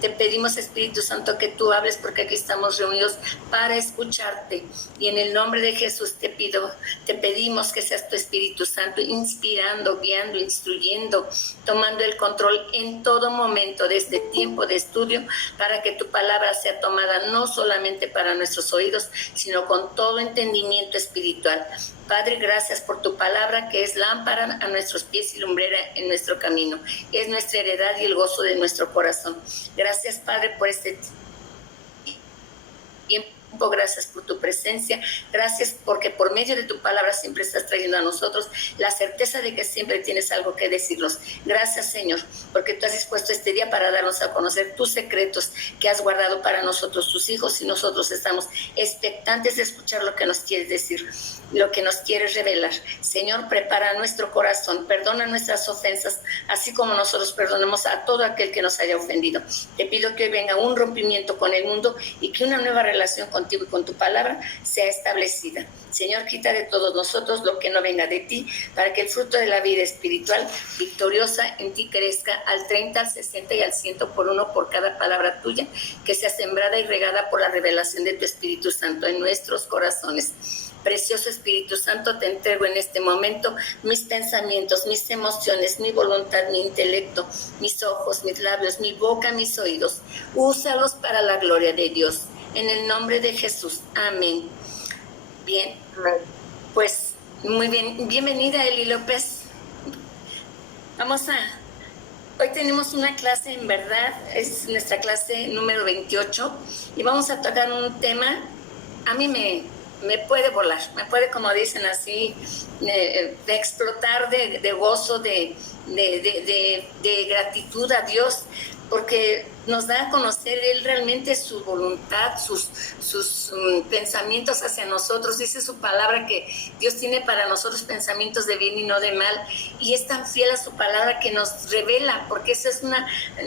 Te pedimos, Espíritu Santo, que tú hables, porque aquí estamos reunidos para escucharte. Y en el nombre de Jesús te pedimos que seas tu Espíritu Santo inspirando, guiando, instruyendo, tomando el control en todo momento de este tiempo de estudio, para que tu palabra sea tomada no solamente para nuestros oídos, sino con todo entendimiento espiritual. Padre, gracias por tu palabra, que es lámpara a nuestros pies y lumbrera en nuestro camino. Es nuestra heredad y el gozo de nuestro corazón. Gracias, Padre, por este tiempo. Gracias por tu presencia. Gracias porque por medio de tu palabra siempre estás trayendo a nosotros la certeza de que siempre tienes algo que decirnos. Gracias, Señor, porque tú has dispuesto este día para darnos a conocer tus secretos que has guardado para nosotros, tus hijos, y nosotros estamos expectantes de escuchar lo que nos quieres decir, lo que nos quieres revelar. Señor, prepara nuestro corazón, perdona nuestras ofensas, así como nosotros perdonamos a todo aquel que nos haya ofendido. Te pido que hoy venga un rompimiento con el mundo y que una nueva relación contigo y con tu palabra sea establecida. Señor, quita de todos nosotros lo que no venga de ti, para que el fruto de la vida espiritual victoriosa en ti crezca al 30, al 60 y al 100 por uno por cada palabra tuya, que sea sembrada y regada por la revelación de tu Espíritu Santo en nuestros corazones. Precioso Espíritu Santo, te entrego en este momento mis pensamientos, mis emociones, mi voluntad, mi intelecto, mis ojos, mis labios, mi boca, mis oídos. Úsalos para la gloria de Dios. En el nombre de Jesús. Amén. Bien, pues muy bien. Bienvenida, Eli López. Hoy tenemos una clase, en verdad, es nuestra clase número 28, y vamos a tocar un tema. A mí me puede volar, me puede, como dicen así, de explotar de gozo, de gratitud a Dios, porque nos da a conocer Él realmente su voluntad, sus pensamientos hacia nosotros. Dice su palabra que Dios tiene para nosotros pensamientos de bien y no de mal, y es tan fiel a su palabra que nos revela, porque eso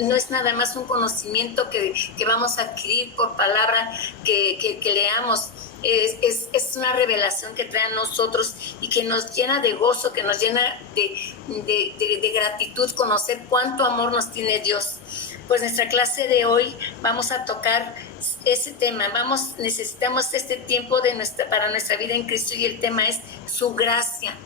no es nada más un conocimiento que vamos a adquirir por palabra que leamos. Es una revelación que trae a nosotros y que nos llena de gozo, que nos llena de gratitud, conocer cuánto amor nos tiene Dios. Pues nuestra clase de hoy vamos a tocar ese tema. Necesitamos este tiempo para nuestra vida en Cristo, y el tema es su gracia,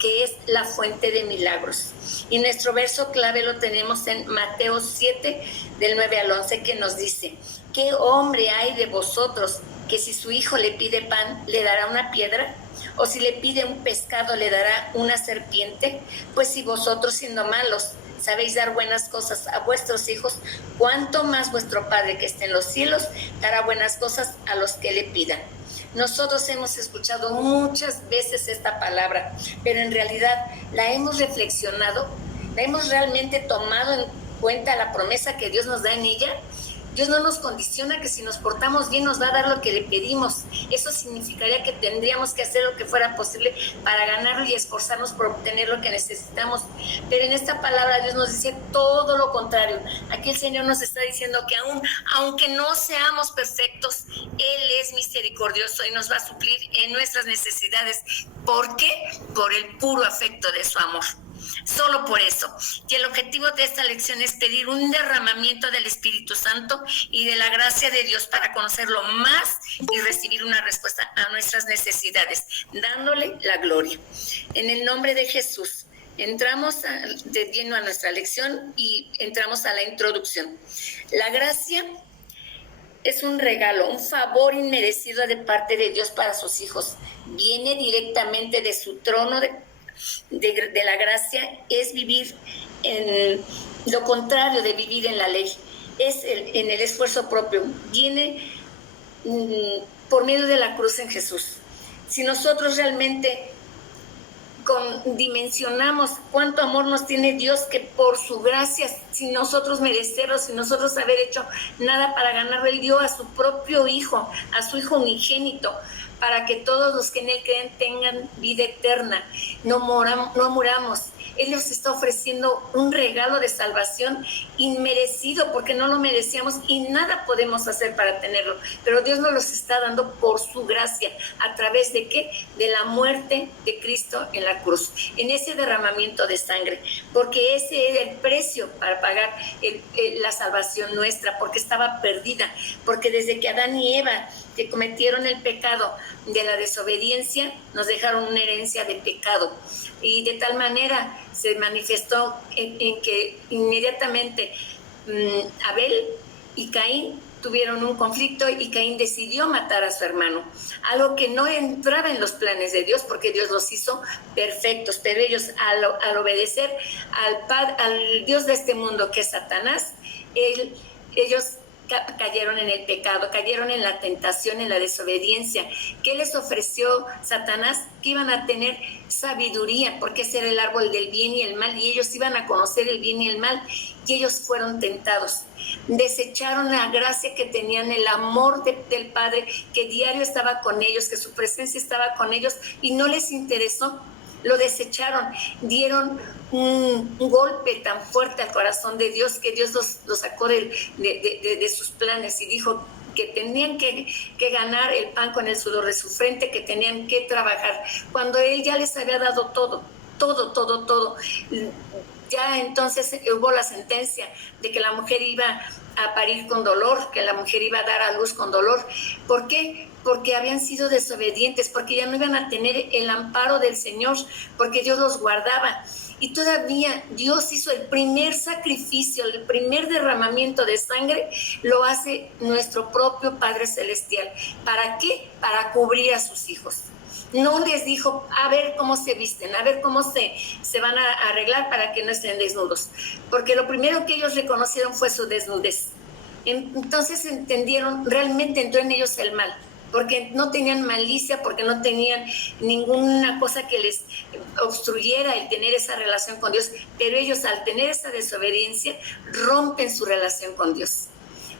que es la fuente de milagros. Y nuestro verso clave lo tenemos en Mateo 7, del 9 al 11, que nos dice: ¿qué hombre hay de vosotros que si su hijo le pide pan, le dará una piedra? ¿O si le pide un pescado, le dará una serpiente? Pues si vosotros, siendo malos, sabéis dar buenas cosas a vuestros hijos, cuánto más vuestro Padre que está en los cielos dará buenas cosas a los que le pidan. Nosotros hemos escuchado muchas veces esta palabra, pero en realidad la hemos reflexionado, la hemos realmente tomado en cuenta, la promesa que Dios nos da en ella. Dios no nos condiciona que si nos portamos bien nos va a dar lo que le pedimos. Eso significaría que tendríamos que hacer lo que fuera posible para ganarlo y esforzarnos por obtener lo que necesitamos. Pero en esta palabra Dios nos dice todo lo contrario. Aquí el Señor nos está diciendo que aunque no seamos perfectos, Él es misericordioso y nos va a suplir en nuestras necesidades. ¿Por qué? Por el puro afecto de su amor. Solo por eso. Y el objetivo de esta lección es pedir un derramamiento del Espíritu Santo y de la gracia de Dios para conocerlo más y recibir una respuesta a nuestras necesidades, dándole la gloria. En el nombre de Jesús, entramos de lleno a nuestra lección y entramos a la introducción. La gracia es un regalo, un favor inmerecido de parte de Dios para sus hijos. Viene directamente de su trono de la gracia. Es vivir en lo contrario de vivir en la ley, es en el esfuerzo propio. Viene por medio de la cruz en Jesús. Si nosotros realmente dimensionamos cuánto amor nos tiene Dios, que por su gracia, sin nosotros merecerlo, sin nosotros haber hecho nada para ganarlo, Él dio a su propio Hijo, a su Hijo unigénito, para que todos los que en Él creen tengan vida eterna, no muramos. Él nos está ofreciendo un regalo de salvación inmerecido, porque no lo merecíamos y nada podemos hacer para tenerlo, pero Dios nos los está dando por su gracia. ¿A través de qué? De la muerte de Cristo en la cruz, en ese derramamiento de sangre, porque ese era el precio para pagar la salvación nuestra, porque estaba perdida, porque desde que Adán y Eva que cometieron el pecado de la desobediencia, nos dejaron una herencia de pecado. Y de tal manera se manifestó en que inmediatamente Abel y Caín tuvieron un conflicto y Caín decidió matar a su hermano, algo que no entraba en los planes de Dios, porque Dios los hizo perfectos, pero ellos al obedecer al Dios de este mundo, que es Satanás, ellos cayeron en el pecado, cayeron en la tentación, en la desobediencia. ¿Qué les ofreció Satanás? Que iban a tener sabiduría, porque ese era el árbol del bien y el mal, y ellos iban a conocer el bien y el mal, y ellos fueron tentados. Desecharon la gracia que tenían, el amor del Padre, que diario estaba con ellos, que su presencia estaba con ellos, y no les interesó. Lo desecharon, dieron un golpe tan fuerte al corazón de Dios, que Dios los sacó de sus planes y dijo que tenían que ganar el pan con el sudor de su frente, que tenían que trabajar, cuando Él ya les había dado todo. Ya entonces hubo la sentencia de que la mujer iba a parir con dolor, que la mujer iba a dar a luz con dolor. ¿Por qué? Porque habían sido desobedientes, porque ya no iban a tener el amparo del Señor, porque Dios los guardaba. Y todavía Dios hizo el primer sacrificio, el primer derramamiento de sangre, lo hace nuestro propio Padre Celestial. ¿Para qué? Para cubrir a sus hijos. No les dijo, a ver cómo se visten, a ver cómo se van a arreglar para que no estén desnudos, porque lo primero que ellos reconocieron fue su desnudez. Entonces entendieron, realmente entró en ellos el mal, porque no tenían malicia, porque no tenían ninguna cosa que les obstruyera el tener esa relación con Dios, pero ellos, al tener esa desobediencia, rompen su relación con Dios.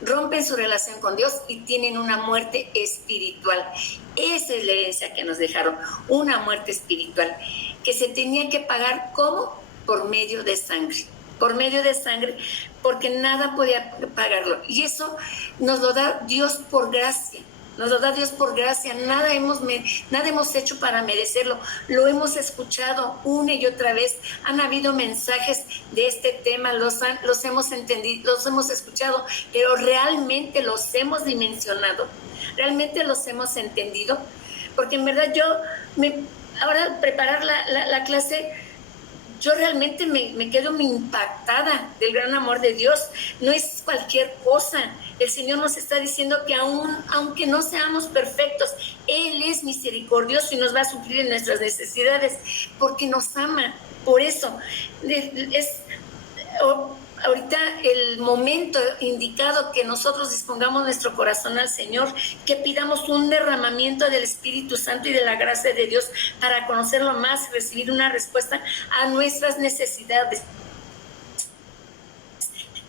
Rompen su relación con Dios y tienen una muerte espiritual. Esa es la herencia que nos dejaron, una muerte espiritual, que se tenía que pagar. ¿Cómo? Por medio de sangre. Por medio de sangre, porque nada podía pagarlo. Y eso nos lo da Dios por gracia. Nos lo da Dios por gracia, nada hemos hecho para merecerlo, lo hemos escuchado una y otra vez, han habido mensajes de este tema, los hemos entendido, los hemos escuchado, pero realmente los hemos dimensionado, realmente los hemos entendido, porque en verdad ahora al preparar la clase, yo realmente me quedo impactada del gran amor de Dios. No es cualquier cosa. El Señor nos está diciendo que aunque no seamos perfectos, Él es misericordioso y nos va a suplir en nuestras necesidades, porque nos ama. Por eso es ahorita el momento indicado que nosotros dispongamos nuestro corazón al Señor, que pidamos un derramamiento del Espíritu Santo y de la gracia de Dios para conocerlo más, recibir una respuesta a nuestras necesidades,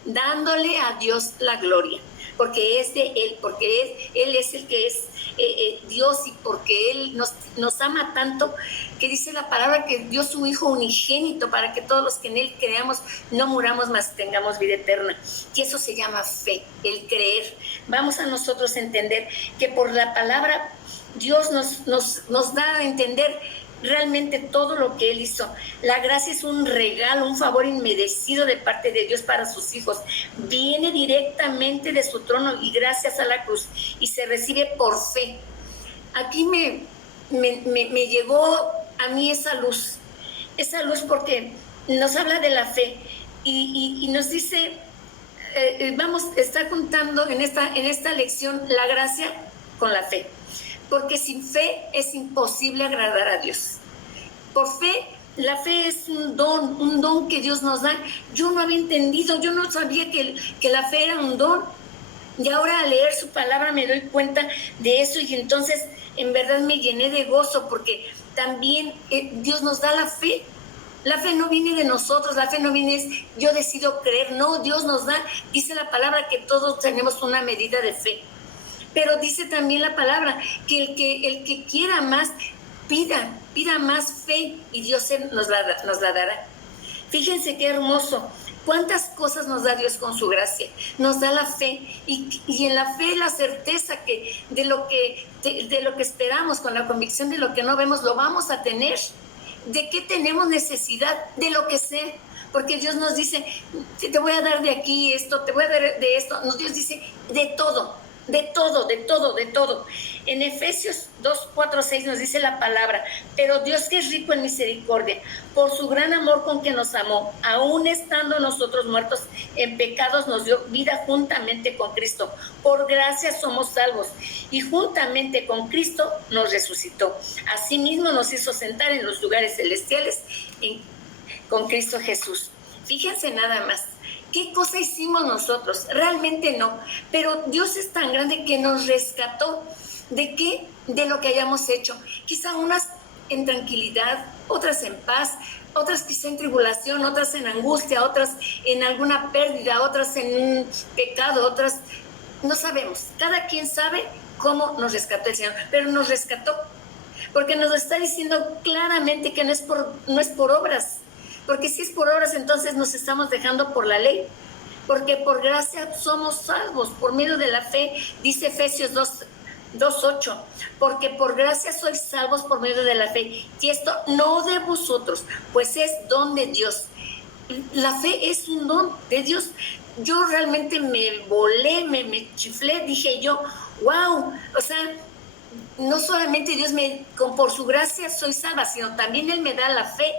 dándole a Dios la gloria, porque es de Él, porque Él es el que es Dios, y porque Él nos ama tanto, que dice la palabra que dio su Hijo unigénito para que todos los que en Él creamos no muramos, mas tengamos vida eterna. Y eso se llama fe, el creer. Vamos a nosotros a entender que por la palabra Dios nos da a entender realmente todo lo que Él hizo. La gracia es un regalo, un favor inmerecido de parte de Dios para sus hijos. Viene directamente de su trono y gracias a la cruz, y se recibe por fe. Aquí me llegó a mí esa luz porque nos habla de la fe y nos dice, está contando en esta lección la gracia con la fe. Porque sin fe es imposible agradar a Dios. Por fe, la fe es un don que Dios nos da. Yo no había entendido, yo no sabía que la fe era un don. Y ahora al leer su palabra me doy cuenta de eso, y entonces en verdad me llené de gozo, porque también Dios nos da la fe. La fe no viene de nosotros, la fe no viene, yo decido creer, no, Dios nos da. Dice la palabra que todos tenemos una medida de fe. Pero dice también la palabra que el que quiera más, pida más fe, y Dios nos la dará. Fíjense qué hermoso. ¿Cuántas cosas nos da Dios con su gracia? Nos da la fe y en la fe la certeza que de lo que esperamos, con la convicción de lo que no vemos, lo vamos a tener. ¿De qué tenemos necesidad? De lo que sea. Porque Dios nos dice, te voy a dar de aquí esto, te voy a dar de esto. Dios dice, de todo, de todo, de todo, de todo. En Efesios 2, 4, 6 nos dice la palabra, pero Dios, que es rico en misericordia, por su gran amor con que nos amó, aún estando nosotros muertos en pecados, nos dio vida juntamente con Cristo. Por gracia somos salvos, y juntamente con Cristo nos resucitó. Asimismo nos hizo sentar en los lugares celestiales con Cristo Jesús. Fíjense nada más. ¿Qué cosa hicimos nosotros? Realmente no. Pero Dios es tan grande que nos rescató. ¿De qué? De lo que hayamos hecho. Quizá unas en tranquilidad, otras en paz, otras quizá en tribulación, otras en angustia, otras en alguna pérdida, otras en un pecado, otras... No sabemos. Cada quien sabe cómo nos rescató el Señor. Pero nos rescató. Porque nos está diciendo claramente que no es por obras. Porque si es por obras, entonces nos estamos dejando por la ley. Porque por gracia somos salvos, por medio de la fe, dice Efesios 2:8. Porque por gracia sois salvos por medio de la fe. Y esto no de vosotros, pues es don de Dios. La fe es un don de Dios. Yo realmente me volé, me chiflé, dije yo, wow, o sea, no solamente Dios por su gracia soy salva, sino también Él me da la fe.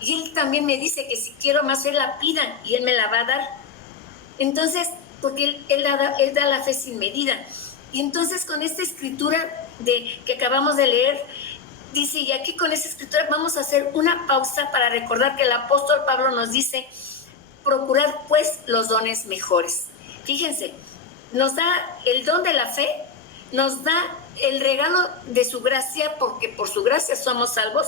Y Él también me dice que si quiero más, Él la pida y Él me la va a dar. Entonces, porque Él da la fe sin medida. Y entonces con esta escritura que acabamos de leer, dice, y aquí con esta escritura vamos a hacer una pausa para recordar que el apóstol Pablo nos dice, procurar pues los dones mejores. Fíjense, nos da el don de la fe, nos da el regalo de su gracia, porque por su gracia somos salvos.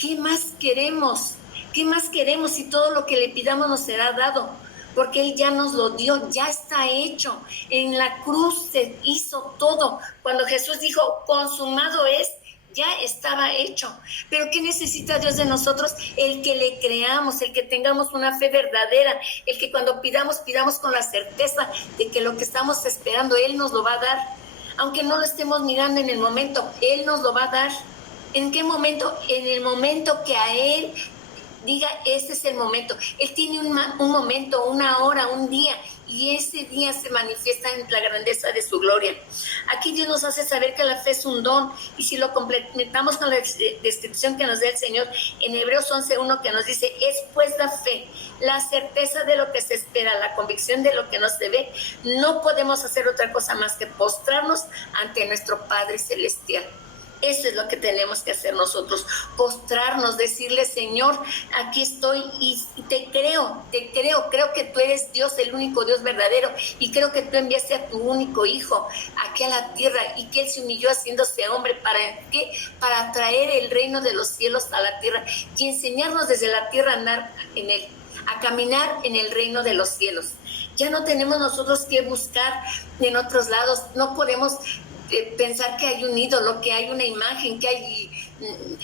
¿Qué más queremos? ¿Qué más queremos si todo lo que le pidamos nos será dado? Porque Él ya nos lo dio, ya está hecho. En la cruz se hizo todo. Cuando Jesús dijo, consumado es, ya estaba hecho. Pero ¿qué necesita Dios de nosotros? El que le creamos, el que tengamos una fe verdadera, el que cuando pidamos con la certeza de que lo que estamos esperando, Él nos lo va a dar. Aunque no lo estemos mirando en el momento, Él nos lo va a dar. ¿En qué momento? En el momento que a Él diga, este es el momento. Él tiene un momento, una hora, un día, y ese día se manifiesta en la grandeza de su gloria. Aquí Dios nos hace saber que la fe es un don, y si lo complementamos con la descripción que nos da el Señor en Hebreos 11:1, que nos dice, es pues la fe, la certeza de lo que se espera, la convicción de lo que no se ve. No podemos hacer otra cosa más que postrarnos ante nuestro Padre Celestial. Eso es lo que tenemos que hacer nosotros, postrarnos, decirle, Señor, aquí estoy y te creo, creo que tú eres Dios, el único Dios verdadero, y creo que tú enviaste a tu único Hijo aquí a la tierra y que Él se humilló haciéndose hombre. ¿Para qué? Para traer el reino de los cielos a la tierra y enseñarnos desde la tierra a andar en Él, a caminar en el reino de los cielos. Ya no tenemos nosotros que buscar en otros lados, no podemos pensar que hay un ídolo, que hay una imagen, que hay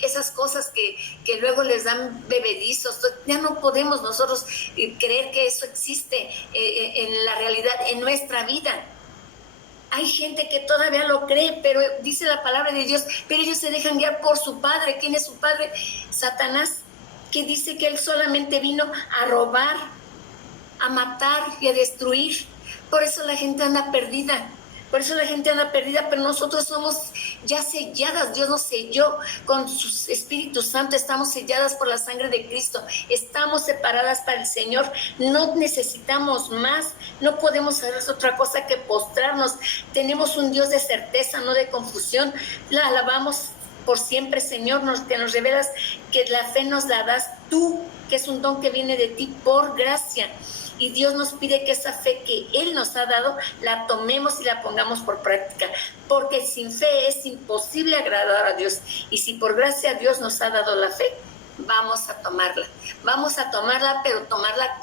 esas cosas que luego les dan bebedizos. Ya no podemos nosotros creer que eso existe en la realidad, en nuestra vida. Hay gente que todavía lo cree, pero dice la palabra de Dios, pero ellos se dejan guiar por su padre. ¿Quién es su padre? Satanás, que dice que él solamente vino a robar, a matar y a destruir. Por eso la gente anda perdida. Pero nosotros somos ya selladas. Dios nos selló con su Espíritu Santo. Estamos selladas por la sangre de Cristo. Estamos separadas para el Señor. No necesitamos más. No podemos hacer otra cosa que postrarnos. Tenemos un Dios de certeza, no de confusión. La alabamos por siempre, Señor, que nos revelas que la fe nos la das tú, que es un don que viene de ti por gracia. Y Dios nos pide que esa fe que Él nos ha dado, la tomemos y la pongamos por práctica. Porque sin fe es imposible agradar a Dios. Y si por gracia Dios nos ha dado la fe, vamos a tomarla. Vamos a tomarla, pero tomarla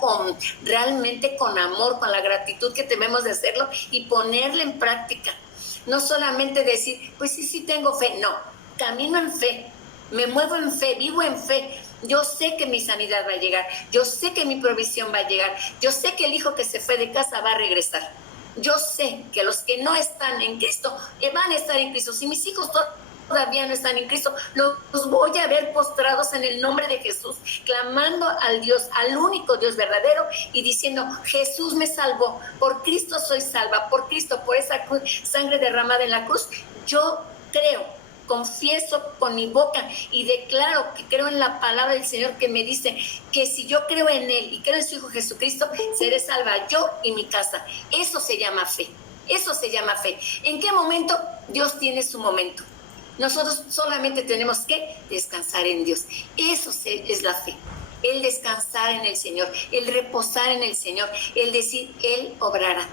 realmente con amor, con la gratitud que debemos de hacerlo y ponerla en práctica. No solamente decir, pues sí tengo fe. No, camino en fe. Me muevo en fe, vivo en fe. Yo sé que mi sanidad va a llegar. Yo sé que mi provisión va a llegar. Yo sé que el hijo que se fue de casa va a regresar. Yo sé que los que no están en Cristo van a estar en Cristo. Si mis hijos todavía no están en Cristo, los voy a ver postrados en el nombre de Jesús, clamando al Dios, al único Dios verdadero, y diciendo: Jesús me salvó, por Cristo soy salva, por Cristo, por esa sangre derramada en la cruz. Yo creo, confieso con mi boca y declaro que creo en la palabra del Señor, que me dice que si yo creo en Él y creo en su Hijo Jesucristo, seré salva yo y mi casa. Eso se llama fe. Eso se llama fe. ¿En qué momento? Dios tiene su momento. Nosotros solamente tenemos que descansar en Dios. Eso es la fe. El descansar en el Señor, el reposar en el Señor, el decir: Él obrará.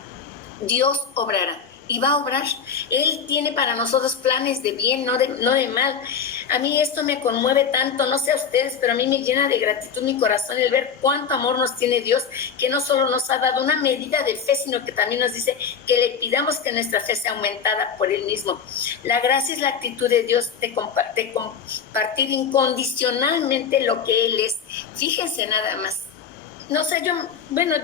Dios obrará. Y va a obrar. Él tiene para nosotros planes de bien, no de mal. A mí esto me conmueve tanto, no sé a ustedes, pero a mí me llena de gratitud mi corazón el ver cuánto amor nos tiene Dios, que no solo nos ha dado una medida de fe, sino que también nos dice que le pidamos que nuestra fe sea aumentada por Él mismo. La gracia es la actitud de Dios de compartir incondicionalmente lo que Él es. Fíjense nada más. No sé, yo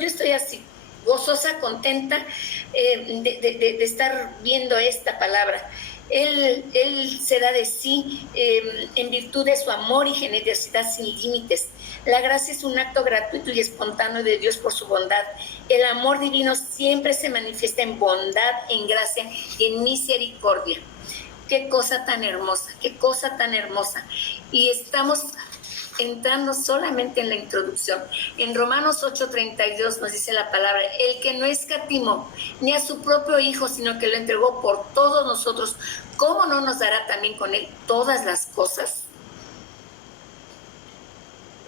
estoy así, gozosa, contenta de estar viendo esta palabra. Él se da de sí en virtud de su amor y generosidad sin límites. La gracia es un acto gratuito y espontáneo de Dios por su bondad. El amor divino siempre se manifiesta en bondad, en gracia y en misericordia. Qué cosa tan hermosa, qué cosa tan hermosa. Y estamos entrando solamente en la introducción. En Romanos 8:32 nos dice la palabra: el que no escatimó ni a su propio Hijo, sino que lo entregó por todos nosotros, ¿cómo no nos dará también con Él todas las cosas?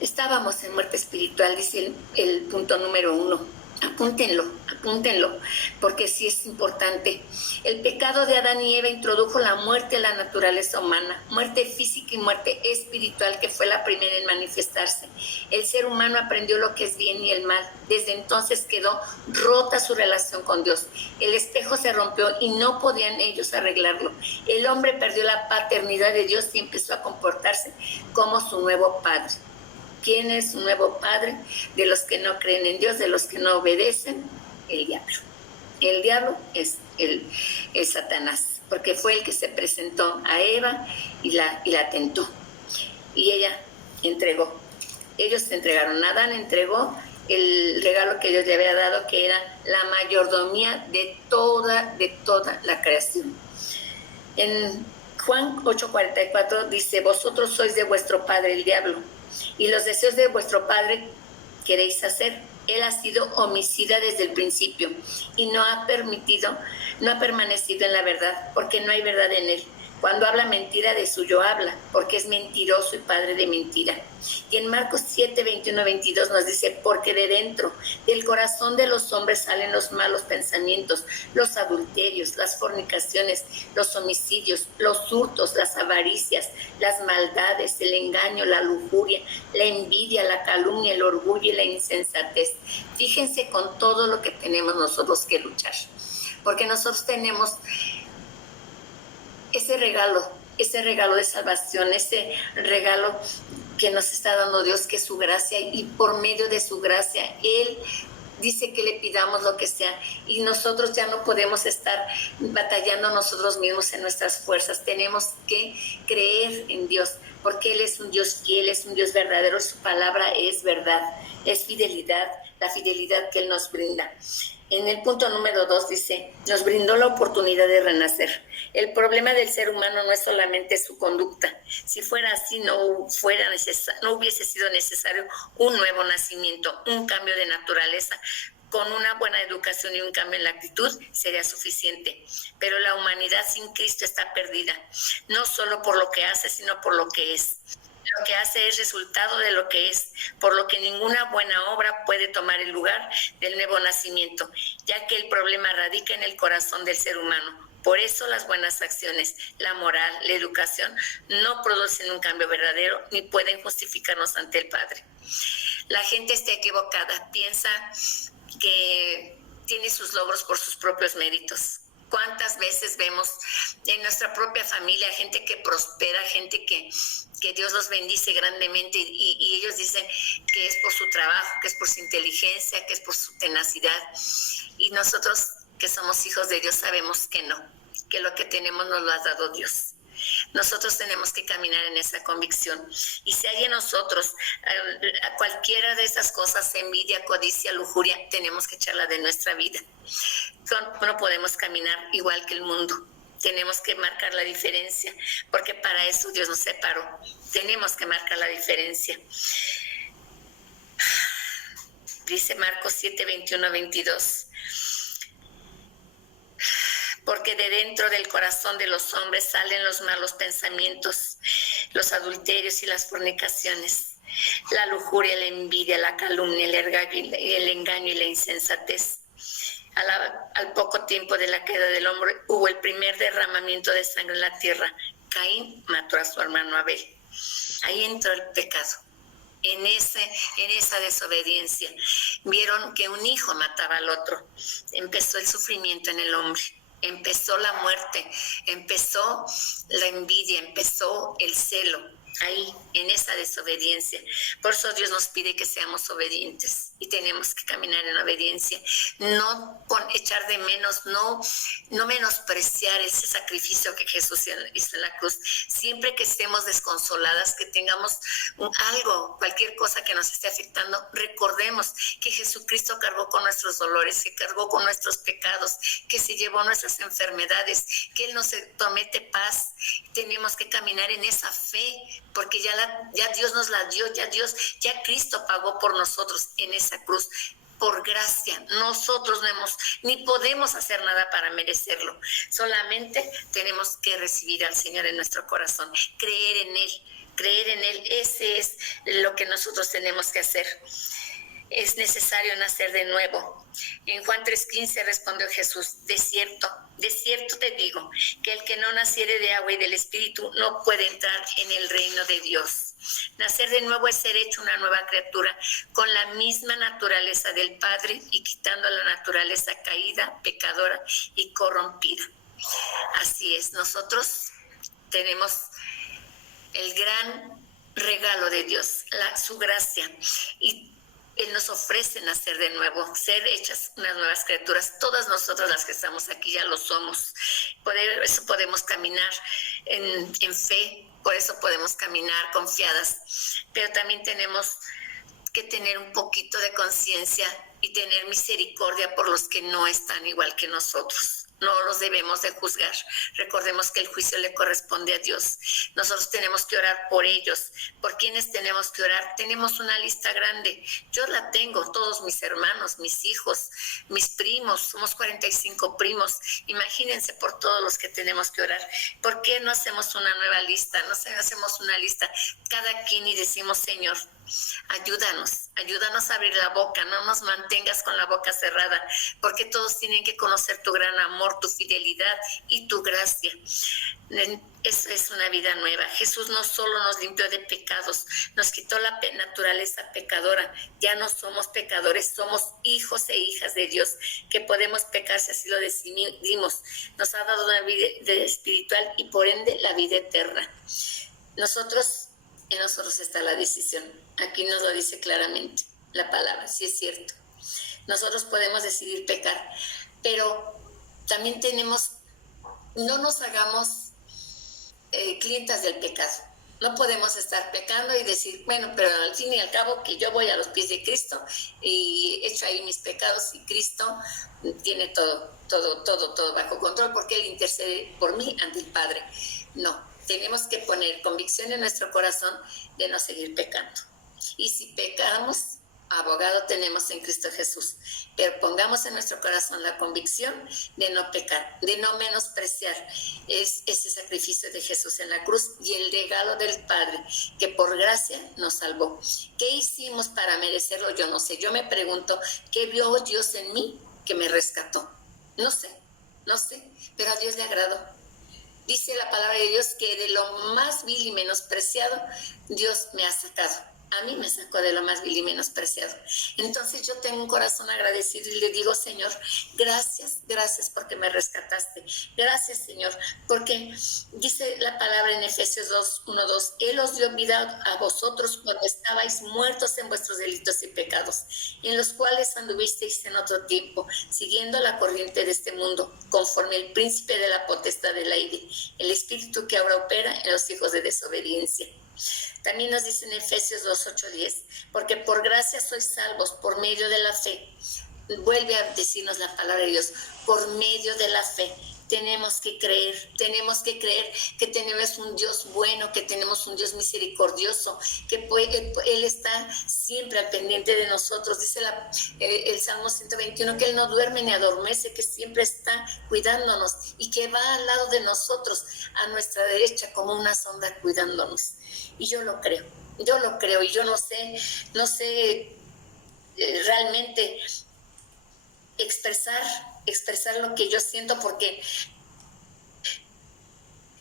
Estábamos en muerte espiritual, dice el punto número 1. Apúntenlo, porque sí es importante. El pecado de Adán y Eva introdujo la muerte a la naturaleza humana, muerte física y muerte espiritual, que fue la primera en manifestarse. El ser humano aprendió lo que es bien y el mal. Desde entonces quedó rota su relación con Dios. El espejo se rompió y no podían ellos arreglarlo. El hombre perdió la paternidad de Dios y empezó a comportarse como su nuevo padre. ¿Quién es su nuevo padre? De los que no creen en Dios, de los que no obedecen, el diablo. El diablo es Satanás, porque fue el que se presentó a Eva y la tentó. Y ella entregó. Ellos se entregaron. Adán entregó el regalo que Dios le había dado, que era la mayordomía de toda la creación. En Juan 8:44 dice: vosotros sois de vuestro padre el diablo, y los deseos de vuestro padre queréis hacer. Él ha sido homicida desde el principio y no ha permanecido en la verdad, porque no hay verdad en él. Cuando habla mentira, de suyo habla, porque es mentiroso y padre de mentira. Y en Marcos 7:21-22 nos dice: porque de dentro del corazón de los hombres salen los malos pensamientos, los adulterios, las fornicaciones, los homicidios, los hurtos, las avaricias, las maldades, el engaño, la lujuria, la envidia, la calumnia, el orgullo y la insensatez. Fíjense con todo lo que tenemos nosotros que luchar, porque nosotros tenemos ese regalo de salvación, ese regalo que nos está dando Dios, que es su gracia, y por medio de su gracia Él dice que le pidamos lo que sea, y nosotros ya no podemos estar batallando nosotros mismos en nuestras fuerzas. Tenemos que creer en Dios, porque Él es un Dios fiel, es un Dios verdadero, su palabra es verdad, es fidelidad, la fidelidad que Él nos brinda. En el punto número 2 dice: nos brindó la oportunidad de renacer. El problema del ser humano no es solamente su conducta. Si fuera así, no hubiese sido necesario un nuevo nacimiento, un cambio de naturaleza. Con una buena educación y un cambio en la actitud sería suficiente. Pero la humanidad sin Cristo está perdida, no solo por lo que hace, sino por lo que es. Lo que hace es resultado de lo que es, por lo que ninguna buena obra puede tomar el lugar del nuevo nacimiento, ya que el problema radica en el corazón del ser humano. Por eso las buenas acciones, la moral, la educación no producen un cambio verdadero ni pueden justificarnos ante el Padre. La gente está equivocada, piensa que tiene sus logros por sus propios méritos, ¿Cuántas veces vemos en nuestra propia familia gente que prospera, gente que Dios los bendice grandemente y ellos dicen que es por su trabajo, que es por su inteligencia, que es por su tenacidad? Y nosotros que somos hijos de Dios sabemos que no, que lo que tenemos nos lo ha dado Dios. Nosotros tenemos que caminar en esa convicción. Y si hay en nosotros a cualquiera de estas cosas, envidia, codicia, lujuria, tenemos que echarla de nuestra vida. No podemos caminar igual que el mundo. Tenemos que marcar la diferencia, porque para eso Dios nos separó. Tenemos que marcar la diferencia. Dice Marcos 7, 21, 22. Porque de dentro del corazón de los hombres salen los malos pensamientos, los adulterios y las fornicaciones, la lujuria, la envidia, la calumnia, el engaño y la insensatez. Al poco tiempo de la caída del hombre hubo el primer derramamiento de sangre en la tierra. Caín mató a su hermano Abel. Ahí entró el pecado. En esa desobediencia vieron que un hijo mataba al otro. Empezó el sufrimiento en el hombre. Empezó la muerte, empezó la envidia, empezó el celo, ahí, en esa desobediencia. Por eso Dios nos pide que seamos obedientes y tenemos que caminar en obediencia. No echar de menos, no menospreciar ese sacrificio que Jesús hizo en la cruz. Siempre que estemos desconsoladas, que tengamos algo, cualquier cosa que nos esté afectando, recordemos que Jesucristo cargó con nuestros dolores, que cargó con nuestros pecados, que se llevó nuestras enfermedades, que Él nos promete paz. Tenemos que caminar en esa fe, porque ya Dios nos la dio, ya Cristo pagó por nosotros en esa cruz. Por gracia, nosotros ni podemos hacer nada para merecerlo. Solamente tenemos que recibir al Señor en nuestro corazón, creer en Él. Ese es lo que nosotros tenemos que hacer. Es necesario nacer de nuevo. En Juan 3:15 respondió Jesús: de cierto te digo, que el que no naciere de agua y del Espíritu no puede entrar en el reino de Dios. Nacer de nuevo es ser hecho una nueva criatura con la misma naturaleza del Padre y quitando la naturaleza caída, pecadora y corrompida. Así es, nosotros tenemos el gran regalo de Dios, su gracia, y Él nos ofrece nacer de nuevo, ser hechas unas nuevas criaturas. Todas nosotras las que estamos aquí ya lo somos. Por eso podemos caminar en fe, por eso podemos caminar confiadas. Pero también tenemos que tener un poquito de conciencia y tener misericordia por los que no están igual que nosotros. No los debemos de juzgar. Recordemos que el juicio le corresponde a Dios. Nosotros tenemos que orar por ellos. ¿Por quiénes tenemos que orar? Tenemos una lista grande. Yo la tengo, todos mis hermanos, mis hijos, mis primos. Somos 45 primos. Imagínense por todos los que tenemos que orar. ¿Por qué no hacemos una nueva lista? No hacemos una lista cada quien y decimos: Señor, ayúdanos a abrir la boca, no nos mantengas con la boca cerrada, porque todos tienen que conocer tu gran amor, tu fidelidad y tu gracia. Eso es una vida nueva. Jesús no solo nos limpió de pecados, nos quitó la naturaleza pecadora. Ya no somos pecadores, somos hijos e hijas de Dios, que podemos pecar si así lo decidimos. Nos ha dado una vida espiritual y por ende la vida eterna. En nosotros está la decisión. Aquí nos lo dice claramente la palabra, sí es cierto. Nosotros podemos decidir pecar, pero también no nos hagamos clientas del pecado. No podemos estar pecando y decir, bueno, pero al fin y al cabo que yo voy a los pies de Cristo y echo ahí mis pecados y Cristo tiene todo bajo control porque Él intercede por mí ante el Padre. No. Tenemos que poner convicción en nuestro corazón de no seguir pecando. Y si pecamos, abogado tenemos en Cristo Jesús. Pero pongamos en nuestro corazón la convicción de no pecar, de no menospreciar ese sacrificio de Jesús en la cruz y el regalo del Padre que por gracia nos salvó. ¿Qué hicimos para merecerlo? Yo no sé. Yo me pregunto, ¿qué vio Dios en mí que me rescató? No sé, pero a Dios le agradó. Dice la palabra de Dios que de lo más vil y menospreciado Dios me ha sacado. A mí me sacó de lo más vil y menospreciado. Entonces yo tengo un corazón agradecido y le digo, Señor, gracias, gracias porque me rescataste. Gracias, Señor, porque dice la palabra en Efesios 2:1-2, Él os dio vida a vosotros cuando estabais muertos en vuestros delitos y pecados, en los cuales anduvisteis en otro tiempo, siguiendo la corriente de este mundo, conforme el príncipe de la potestad del aire, el espíritu que ahora opera en los hijos de desobediencia. También nos dice en Efesios 2:8-10, porque por gracia sois salvos por medio de la fe. Vuelve a decirnos la palabra de Dios, por medio de la fe. Tenemos que creer que tenemos un Dios bueno, que tenemos un Dios misericordioso, que Él está siempre al pendiente de nosotros. Dice el Salmo 121 que Él no duerme ni adormece, que siempre está cuidándonos y que va al lado de nosotros, a nuestra derecha, como una sombra cuidándonos. Y yo lo creo y yo no sé realmente expresar lo que yo siento, porque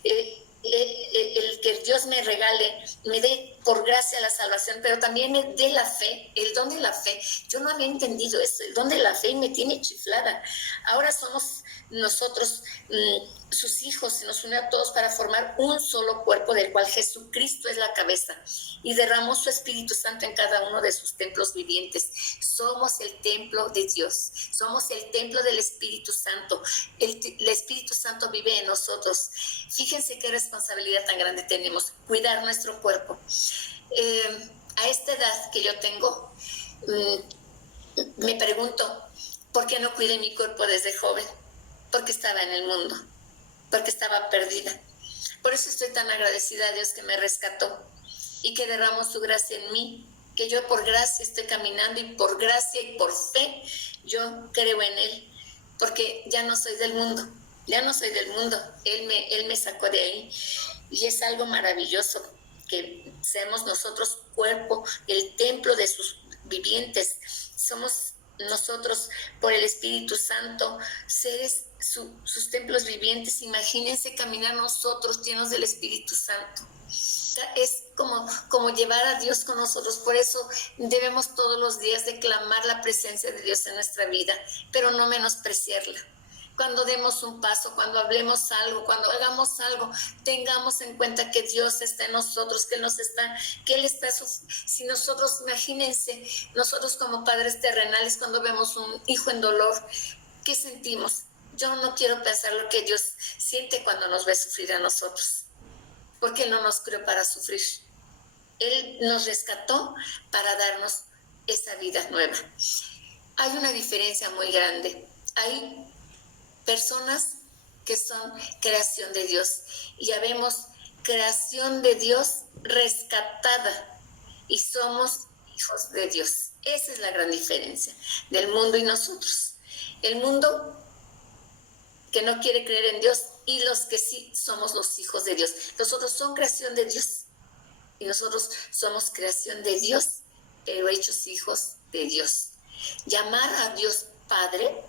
el que Dios me regale, me dé por gracia la salvación, pero también me dé la fe, el don de la fe. Yo no había entendido eso, el don de la fe, y me tiene chiflada. Ahora somos nosotros sus hijos, y nos une a todos para formar un solo cuerpo, del cual Jesucristo es la cabeza, y derramó su Espíritu Santo en cada uno de sus templos vivientes. Somos el templo de Dios, somos el templo del Espíritu Santo. El Espíritu Santo vive en nosotros. Fíjense qué responsabilidad tan grande tenemos, cuidar nuestro cuerpo. A esta edad que yo tengo, me pregunto, ¿por qué no cuidé mi cuerpo desde joven? Porque estaba en el mundo, porque estaba perdida. Por eso estoy tan agradecida a Dios que me rescató y que derramó su gracia en mí, que yo por gracia estoy caminando, y por gracia y por fe yo creo en Él, porque ya no soy del mundo, Él me sacó de ahí, y es algo maravilloso que seamos nosotros cuerpo, el templo de sus vivientes. Somos nosotros por el Espíritu Santo seres, sus templos vivientes. Imagínense caminar nosotros llenos del Espíritu Santo. Es como llevar a Dios con nosotros. Por eso debemos todos los días declamar la presencia de Dios en nuestra vida, pero no menospreciarla. Cuando demos un paso, cuando hablemos algo, cuando hagamos algo, tengamos en cuenta que Dios está en nosotros, que Él está. Si nosotros, imagínense, nosotros como padres terrenales, cuando vemos un hijo en dolor, ¿qué sentimos? Yo no quiero pensar lo que Dios siente cuando nos ve sufrir a nosotros, porque Él no nos creó para sufrir. Él nos rescató para darnos esa vida nueva. Hay una diferencia muy grande. Hay personas que son creación de Dios, y ya vemos creación de Dios rescatada, y somos hijos de Dios. Esa es la gran diferencia del mundo y nosotros. El mundo que no quiere creer en Dios, y los que sí somos los hijos de Dios. Nosotros somos creación de Dios, y nosotros somos creación de Dios, pero hechos hijos de Dios. Llamar a Dios Padre,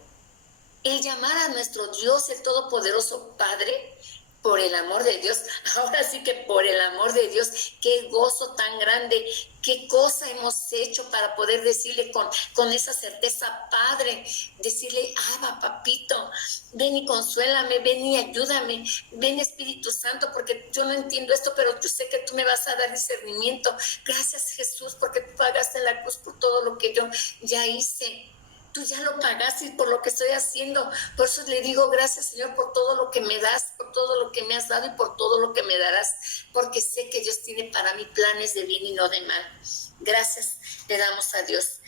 el llamar a nuestro Dios, el Todopoderoso Padre, por el amor de Dios. Ahora sí que por el amor de Dios, qué gozo tan grande, qué cosa hemos hecho para poder decirle con esa certeza, Padre, decirle, Abba, papito, ven y consuélame, ven y ayúdame, ven Espíritu Santo, porque yo no entiendo esto, pero yo sé que tú me vas a dar discernimiento. Gracias, Jesús, porque tú pagaste en la cruz por todo lo que yo ya hice. Tú ya lo pagaste por lo que estoy haciendo. Por eso le digo gracias, Señor, por todo lo que me das, por todo lo que me has dado y por todo lo que me darás, porque sé que Dios tiene para mí planes de bien y no de mal. Gracias le damos a Dios.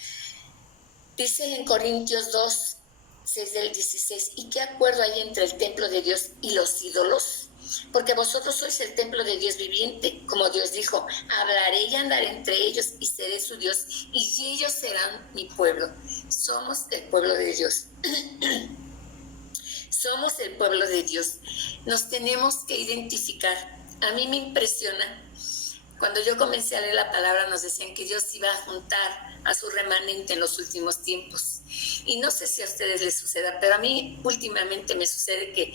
Dice en Corintios 2:6-16, ¿y qué acuerdo hay entre el templo de Dios y los ídolos? Porque vosotros sois el templo de Dios viviente, como Dios dijo, hablaré y andaré entre ellos y seré su Dios, y ellos serán mi pueblo. Somos el pueblo de Dios. Somos el pueblo de Dios. Nos tenemos que identificar. A mí me impresiona Cuando yo comencé a leer la palabra nos decían que Dios iba a juntar a su remanente en los últimos tiempos. Y no sé si a ustedes les suceda, pero a mí últimamente me sucede que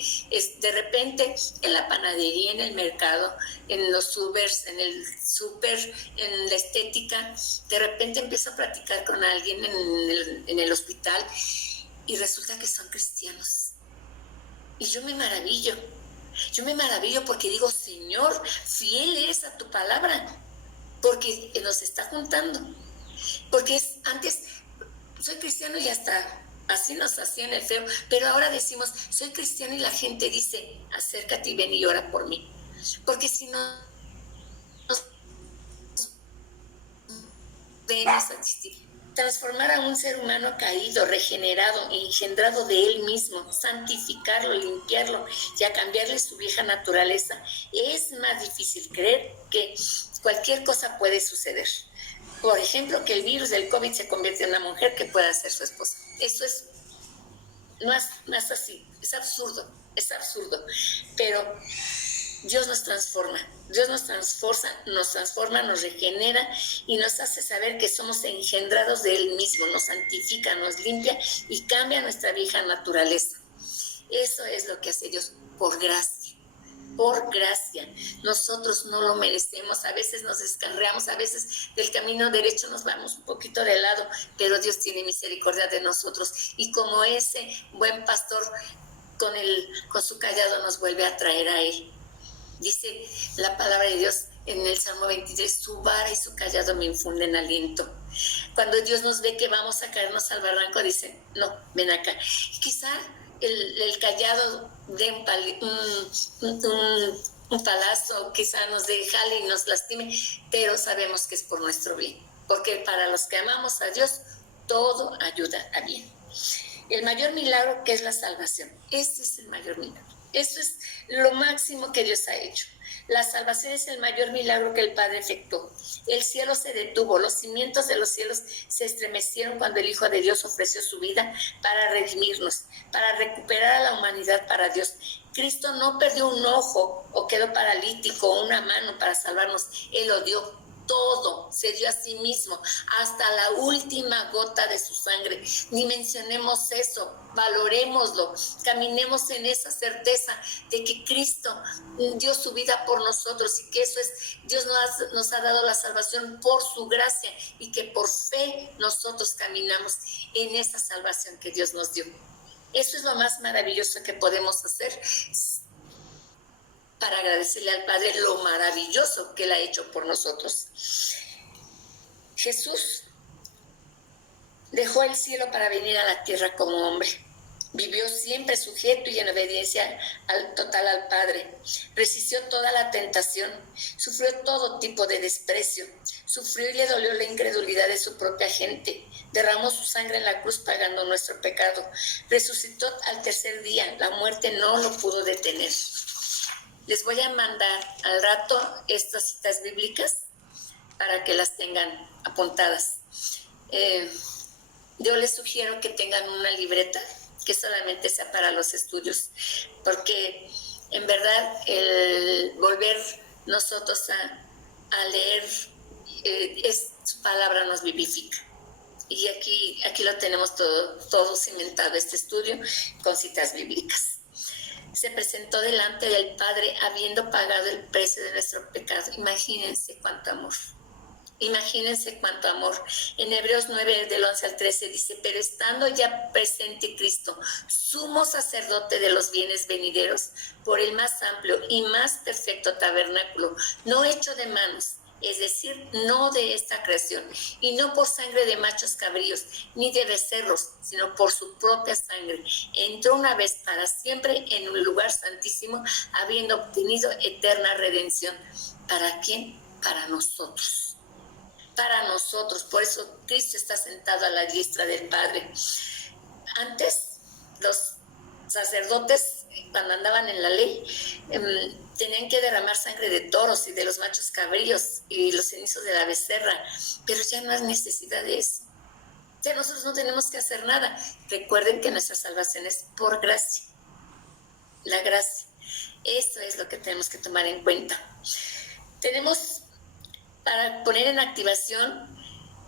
de repente en la panadería, en el mercado, en los Ubers, en el súper, en la estética, de repente empiezo a platicar con alguien en el hospital y resulta que son cristianos. Y yo me maravillo porque digo, Señor, fiel eres a tu palabra, porque nos está juntando. Porque antes, soy cristiano y hasta así nos hacían el feo, pero ahora decimos, soy cristiano y la gente dice, acércate y ven y ora por mí. Porque si no nos ven a asistir. Transformar a un ser humano caído, regenerado, engendrado de él mismo, santificarlo, limpiarlo y a cambiarle su vieja naturaleza, es más difícil creer que cualquier cosa puede suceder. Por ejemplo, que el virus del COVID se convierte en una mujer que pueda ser su esposa. Eso no es así, es absurdo, pero Dios nos transforma, nos regenera y nos hace saber que somos engendrados de Él mismo, nos santifica, nos limpia y cambia nuestra vieja naturaleza. Eso es lo que hace Dios por gracia. Por gracia, nosotros no lo merecemos, a veces nos descarriamos, a veces del camino derecho nos vamos un poquito de lado, pero Dios tiene misericordia de nosotros y como ese buen pastor con su callado nos vuelve a traer a Él. Dice la palabra de Dios en el Salmo 23, su vara y su callado me infunden aliento. Cuando Dios nos ve que vamos a caernos al barranco, dice, no, ven acá. Y quizá el callado de un palazo, quizá nos jale y nos lastime, pero sabemos que es por nuestro bien, porque para los que amamos a Dios, todo ayuda a bien. El mayor milagro que es la salvación, este es el mayor milagro. Eso es lo máximo que Dios ha hecho. La salvación es el mayor milagro que el Padre efectuó. El cielo se detuvo, los cimientos de los cielos se estremecieron cuando el Hijo de Dios ofreció su vida para redimirnos, para recuperar a la humanidad para Dios. Cristo no perdió un ojo o quedó paralítico o una mano para salvarnos. Él lo dio todo, se dio a sí mismo, hasta la última gota de su sangre. Ni mencionemos eso, valorémoslo, caminemos en esa certeza de que Cristo dio su vida por nosotros y que eso es, Dios nos ha dado la salvación por su gracia y que por fe nosotros caminamos en esa salvación que Dios nos dio. Eso es lo más maravilloso que podemos hacer para agradecerle al Padre lo maravilloso que Él ha hecho por nosotros. Jesús dejó el cielo para venir a la tierra como hombre. Vivió siempre sujeto y en obediencia total al Padre. Resistió toda la tentación. Sufrió todo tipo de desprecio. Sufrió y le dolió la incredulidad de su propia gente. Derramó su sangre en la cruz pagando nuestro pecado. Resucitó al tercer día. La muerte no lo pudo detener. Les voy a mandar al rato estas citas bíblicas para que las tengan apuntadas. Yo les sugiero que tengan una libreta que solamente sea para los estudios, porque en verdad el volver nosotros a leer, su palabra nos vivifica. Y aquí lo tenemos todo cimentado, este estudio, con citas bíblicas. Se presentó delante del Padre habiendo pagado el precio de nuestro pecado. Imagínense cuánto amor. En Hebreos 9, del 11 al 13 dice, pero estando ya presente Cristo, sumo sacerdote de los bienes venideros, por el más amplio y más perfecto tabernáculo, no hecho de manos, es decir, no de esta creación, y no por sangre de machos cabríos, ni de becerros, sino por su propia sangre, entró una vez para siempre en un lugar santísimo, habiendo obtenido eterna redención. ¿Para quién? Para nosotros. Por eso Cristo está sentado a la diestra del Padre. Antes, los sacerdotes, cuando andaban en la ley, tenían que derramar sangre de toros y de los machos cabríos y los cenizos de la becerra, pero ya no hay necesidad de eso. Ya nosotros no tenemos que hacer nada. Recuerden que nuestra salvación es por gracia. La gracia. Eso es lo que tenemos que tomar en cuenta. Tenemos para poner en activación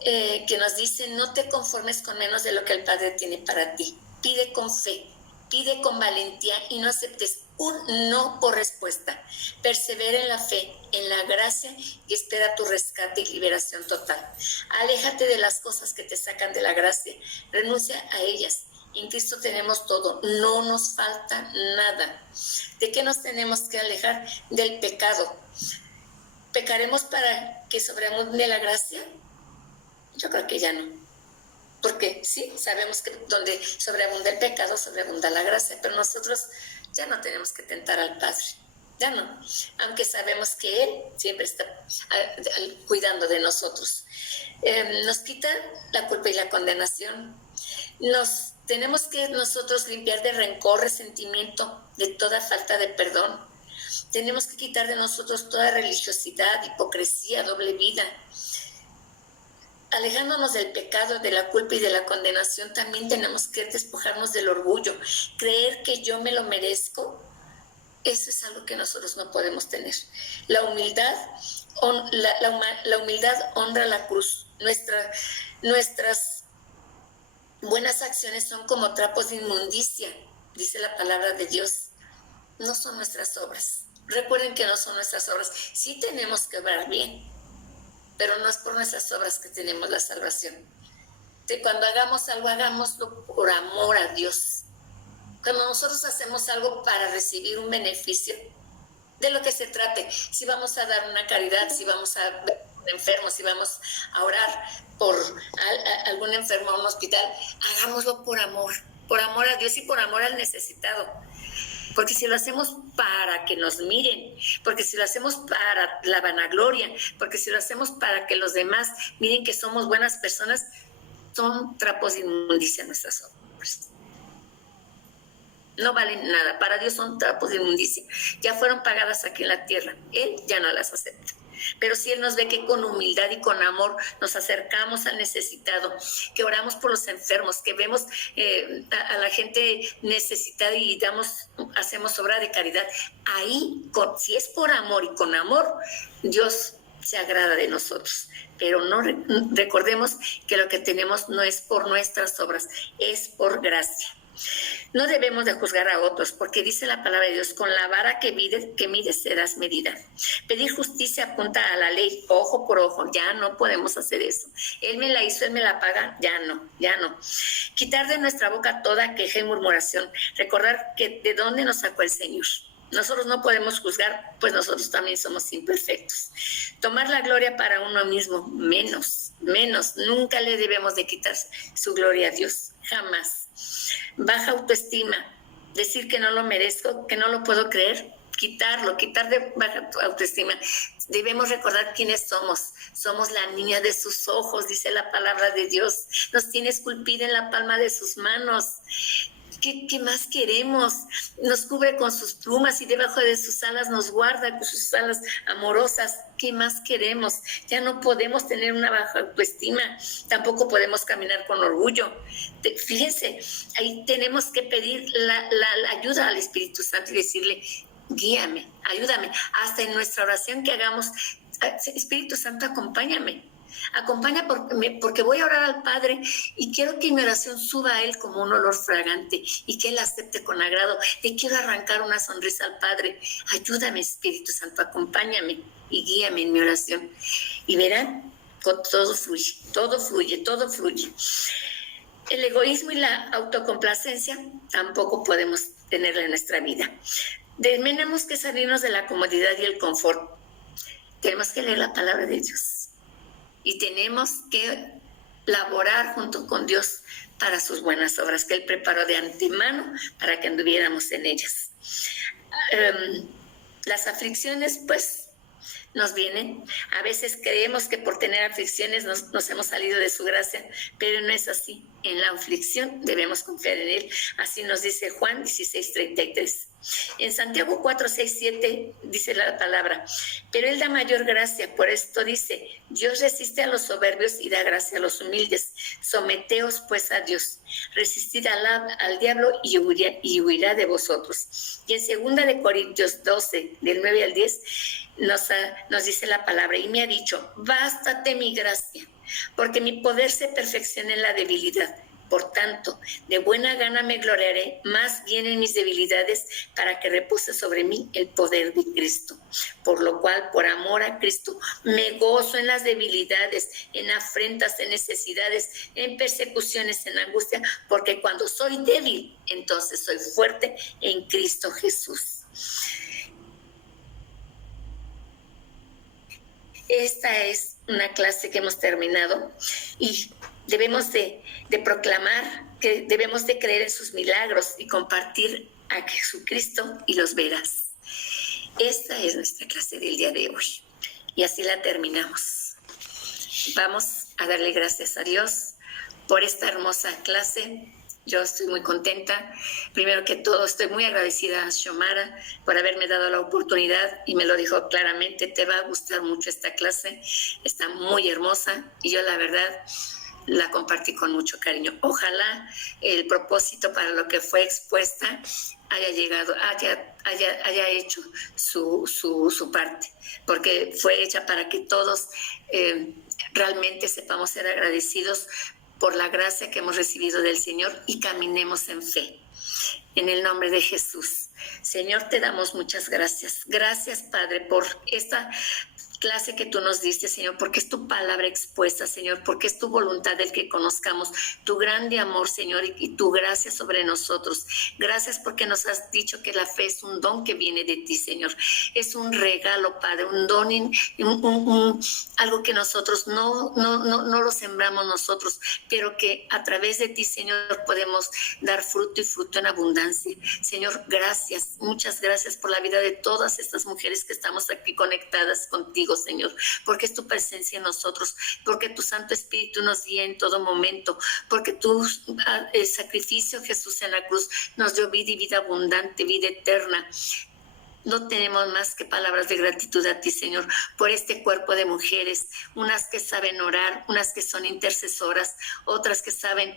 que nos dice: no te conformes con menos de lo que el Padre tiene para ti. Pide con fe, pide con valentía y no aceptes un no por respuesta. Persevera en la fe, en la gracia y espera tu rescate y liberación total. Aléjate de las cosas que te sacan de la gracia, renuncia a ellas. En Cristo tenemos todo, no nos falta nada. ¿De qué nos tenemos que alejar? Del pecado. ¿Pecaremos para que sobreabunde la gracia? Yo creo que ya no. Porque sí, sabemos que donde sobreabunda el pecado, sobreabunda la gracia, pero nosotros ya no tenemos que tentar al Padre, ya no, aunque sabemos que Él siempre está cuidando de nosotros. Nos quita la culpa y la condenación. Nos tenemos que nosotros limpiar de rencor, resentimiento, de toda falta de perdón. Tenemos que quitar de nosotros toda religiosidad, hipocresía, doble vida. Alejándonos del pecado, de la culpa y de la condenación, también tenemos que despojarnos del orgullo. Creer que yo me lo merezco, eso es algo que nosotros no podemos tener. La humildad honra la cruz. Nuestras buenas acciones son como trapos de inmundicia, dice la palabra de Dios. No son nuestras obras. Recuerden que no son nuestras obras. Sí tenemos que obrar bien, pero no es por nuestras obras que tenemos la salvación. Cuando hagamos algo, hagámoslo por amor a Dios. Cuando nosotros hacemos algo para recibir un beneficio, de lo que se trate, si vamos a dar una caridad, si vamos a ver a un enfermo, si vamos a orar por algún enfermo a un hospital, hagámoslo por amor a Dios y por amor al necesitado. Porque si lo hacemos para que nos miren, porque si lo hacemos para la vanagloria, porque si lo hacemos para que los demás miren que somos buenas personas, son trapos de inmundicia nuestras obras. No valen nada. Para Dios son trapos de inmundicia. Ya fueron pagadas aquí en la tierra. Él ya no las acepta. Pero si Él nos ve que con humildad y con amor nos acercamos al necesitado, que oramos por los enfermos, que vemos a la gente necesitada y hacemos obra de caridad, ahí, si es por amor y con amor, Dios se agrada de nosotros. Pero no recordemos que lo que tenemos no es por nuestras obras, es por gracia. No debemos de juzgar a otros, porque dice la palabra de Dios: con la vara que mides serás medida. Pedir justicia apunta a la ley, ojo por ojo. Ya no podemos hacer eso. Él me la hizo, Él me la paga. Ya no. Quitar de nuestra boca toda queja y murmuración. Recordar que de dónde nos sacó el Señor. Nosotros no podemos juzgar, pues nosotros también somos imperfectos. Tomar la gloria para uno mismo, menos. Nunca le debemos de quitar su gloria a Dios, jamás. Baja autoestima, decir que no lo merezco, que no lo puedo creer, quitar de baja autoestima. Debemos recordar quiénes somos. Somos la niña de sus ojos, dice la palabra de Dios. Nos tiene esculpida en la palma de sus manos. ¿Qué más queremos? Nos cubre con sus plumas y debajo de sus alas nos guarda con sus alas amorosas. ¿Qué más queremos? Ya no podemos tener una baja autoestima, tampoco podemos caminar con orgullo. Fíjense, ahí tenemos que pedir la ayuda al Espíritu Santo y decirle: guíame, ayúdame. Hasta en nuestra oración que hagamos: Espíritu Santo, acompáñame porque voy a orar al Padre y quiero que mi oración suba a Él como un olor fragante y que Él acepte con agrado. Le quiero arrancar una sonrisa al Padre. Ayúdame, Espíritu Santo, acompáñame y guíame en mi oración. Y verán, todo fluye. El egoísmo y la autocomplacencia tampoco podemos tenerla en nuestra vida. Tenemos que salirnos de la comodidad y el confort. Tenemos que leer la palabra de Dios. Y tenemos que laborar junto con Dios para sus buenas obras que Él preparó de antemano para que anduviéramos en ellas. Las aflicciones, pues, nos vienen. A veces creemos que por tener aflicciones nos hemos salido de su gracia, pero no es así. en la aflicción debemos confiar en Él. Así nos dice Juan 16:33. En Santiago 4:6-7 dice la palabra, pero Él da mayor gracia, por esto dice, Dios resiste a los soberbios y da gracia a los humildes. Someteos pues a Dios, resistid al diablo y huirá de vosotros. Y en 2 Corintios 12, del 9 al 10, nos dice la palabra, y me ha dicho, bástate mi gracia, porque mi poder se perfecciona en la debilidad. Por tanto, de buena gana me gloriaré más bien en mis debilidades para que repose sobre mí el poder de Cristo. Por lo cual, por amor a Cristo, me gozo en las debilidades, en afrentas, en necesidades, en persecuciones, en angustia, porque cuando soy débil, entonces soy fuerte en Cristo Jesús. Esta es una clase que hemos terminado y debemos de proclamar que debemos de creer en sus milagros y compartir a Jesucristo y los verás. Esta es nuestra clase del día de hoy y así la terminamos. Vamos a darle gracias a Dios por esta hermosa clase. Yo estoy muy contenta. Primero que todo, estoy muy agradecida a Xiomara por haberme dado la oportunidad y me lo dijo claramente, te va a gustar mucho esta clase, está muy hermosa y yo la verdad la compartí con mucho cariño. Ojalá el propósito para lo que fue expuesta haya llegado, haya hecho su parte, porque fue hecha para que todos realmente sepamos ser agradecidos por la gracia que hemos recibido del Señor y caminemos en fe. En el nombre de Jesús. Señor, te damos muchas gracias. Gracias, Padre, por esta clase que tú nos diste, Señor, porque es tu palabra expuesta, Señor, porque es tu voluntad el que conozcamos tu grande amor, Señor, y tu gracia sobre nosotros. Gracias porque nos has dicho que la fe es un don que viene de ti, Señor. Es un regalo, Padre, un don, algo que nosotros no lo sembramos nosotros, pero que a través de ti, Señor, podemos dar fruto y fruto en abundancia. Señor, gracias, muchas gracias por la vida de todas estas mujeres que estamos aquí conectadas contigo, Señor, porque es tu presencia en nosotros, porque tu Santo Espíritu nos guía en todo momento, porque el sacrificio, Jesús, en la cruz nos dio vida y vida abundante, vida eterna. No tenemos más que palabras de gratitud a ti, Señor, por este cuerpo de mujeres, unas que saben orar, unas que son intercesoras, otras que saben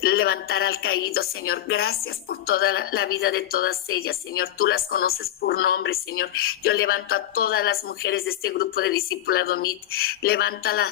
levantar al caído, Señor. Gracias por toda la vida de todas ellas, Señor. Tú las conoces por nombre, Señor. Yo levanto a todas las mujeres de este grupo de Discipulado MIT. Levántala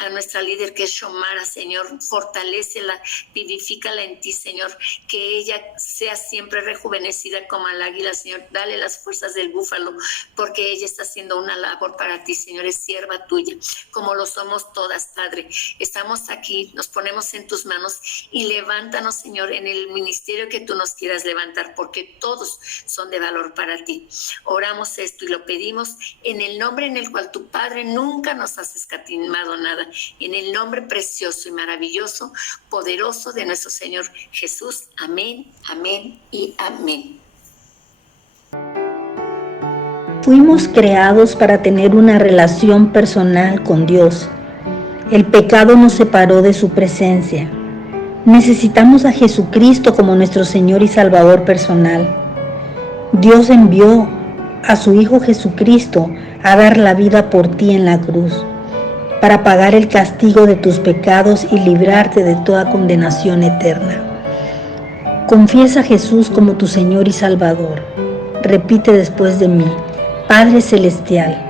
a nuestra líder que es Xiomara, Señor. Fortalécela, vivifícala en ti, Señor. Que ella sea siempre rejuvenecida como el águila, Señor. Dale las fuerzas del búfalo, porque ella está haciendo una labor para ti, Señor. Es sierva tuya, como lo somos todas, Padre. Estamos aquí, nos ponemos en tus manos y levántanos, Señor, en el ministerio que tú nos quieras levantar, porque todos son de valor para ti. Oramos esto y lo pedimos en el nombre en el cual tu Padre nunca nos has escatimado nada, en el nombre precioso y maravilloso, poderoso de nuestro Señor Jesús. Amén, amén y amén. Fuimos creados para tener una relación personal con Dios. El pecado nos separó de su presencia. Necesitamos a Jesucristo como nuestro Señor y Salvador personal. Dios envió a su Hijo Jesucristo a dar la vida por ti en la cruz, para pagar el castigo de tus pecados y librarte de toda condenación eterna. Confiesa a Jesús como tu Señor y Salvador. Repite después de mí: Padre Celestial,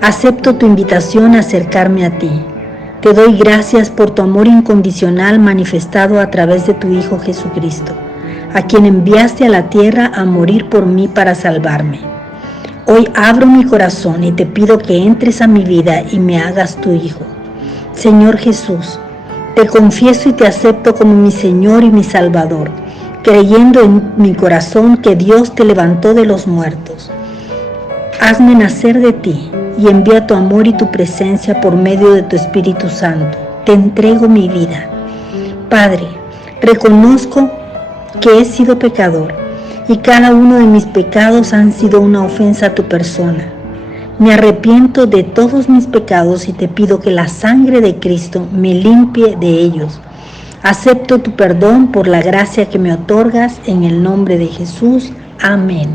acepto tu invitación a acercarme a ti. Te doy gracias por tu amor incondicional manifestado a través de tu Hijo Jesucristo, a quien enviaste a la tierra a morir por mí para salvarme. Hoy abro mi corazón y te pido que entres a mi vida y me hagas tu Hijo. Señor Jesús, te confieso y te acepto como mi Señor y mi Salvador, creyendo en mi corazón que Dios te levantó de los muertos. Hazme nacer de ti y envía tu amor y tu presencia por medio de tu Espíritu Santo. Te entrego mi vida. Padre, reconozco que he sido pecador y cada uno de mis pecados han sido una ofensa a tu persona. Me arrepiento de todos mis pecados y te pido que la sangre de Cristo me limpie de ellos Acepto tu perdón por la gracia que me otorgas en el nombre de Jesús. Amén.